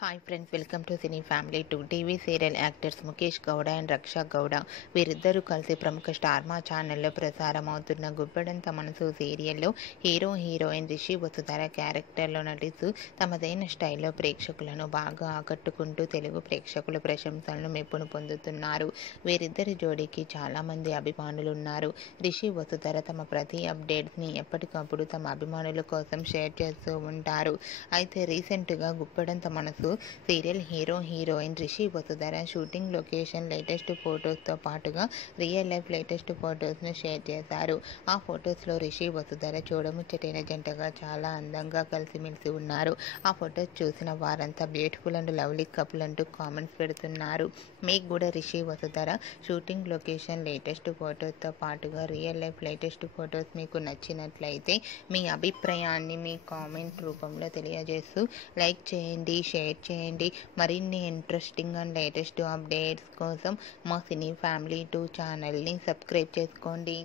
Hi friends, welcome to cine family 2. TV serial actors Mukesh Gowda and Raksha Gowda వీరిద్దరూ కలిసి ప్రముఖ star మా ఛానల్లో ప్రసారం అవుతున్న గుప్పెడంత మనసు సీరియల్లో హీరోయిన్ రిషి వసుధర క్యారెక్టర్లో నటిస్తూ తమదైన స్టైల్లో ప్రేక్షకులను బాగా ఆకట్టుకుంటూ తెలుగు ప్రేక్షకుల ప్రశంసలను మెప్పును పొందుతున్నారు. వీరిద్దరి జోడీకి చాలామంది అభిమానులు ఉన్నారు. రిషి వసుధర తమ ప్రతి అప్డేట్స్ని ఎప్పటికప్పుడు తమ అభిమానుల కోసం షేర్ చేస్తూ ఉంటారు. అయితే రీసెంట్గా Guppedantha Manasu serial heroine Rishi Vasudhara shooting location latest ఫొటోస్తో పాటుగా రియల్ లైఫ్ లేటెస్ట్ ఫొటోస్ను షేర్ చేశారు. ఆ ఫొటోస్లో రిషి వసుధర చూడముచ్చటైన జంటగా చాలా అందంగా కలిసిమెలిసి ఉన్నారు. ఆ ఫొటోస్ చూసిన వారంతా బ్యూటిఫుల్ అండ్ లవ్లీ కపుల్ అంటూ కామెంట్స్ పెడుతున్నారు. మీకు కూడా Rishi Vasudhara shooting location latest ఫొటోస్తో పాటుగా రియల్ లైఫ్ లేటెస్ట్ ఫొటోస్ మీకు నచ్చినట్లయితే మీ అభిప్రాయాన్ని మీ కామెంట్ రూపంలో తెలియజేస్తూ లైక్ చేయండి, షేర్ చేయండి. మరిన్ని ఇంట్రెస్టింగ్ అండ్ లేటెస్ట్ అప్డేట్స్ కోసం మా సినీ ఫ్యామిలీ 2 ఛానల్ని సబ్స్క్రైబ్ చేసుకోండి.